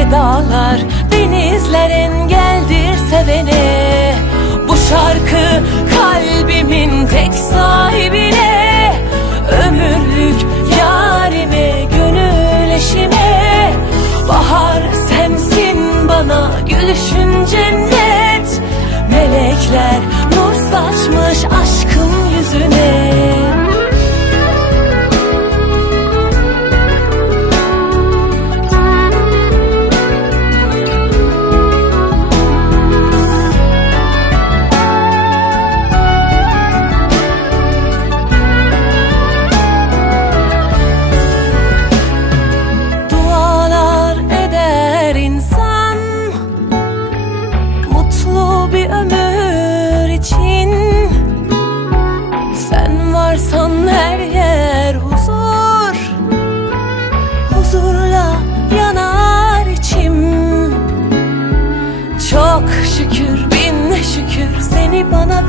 Ne dağlar, denizler engeldir sevene. Bu şarkı kalbimin tek sahibine. Ömürlük yarime, gönül eşime. Bahar sensin bana gülüşün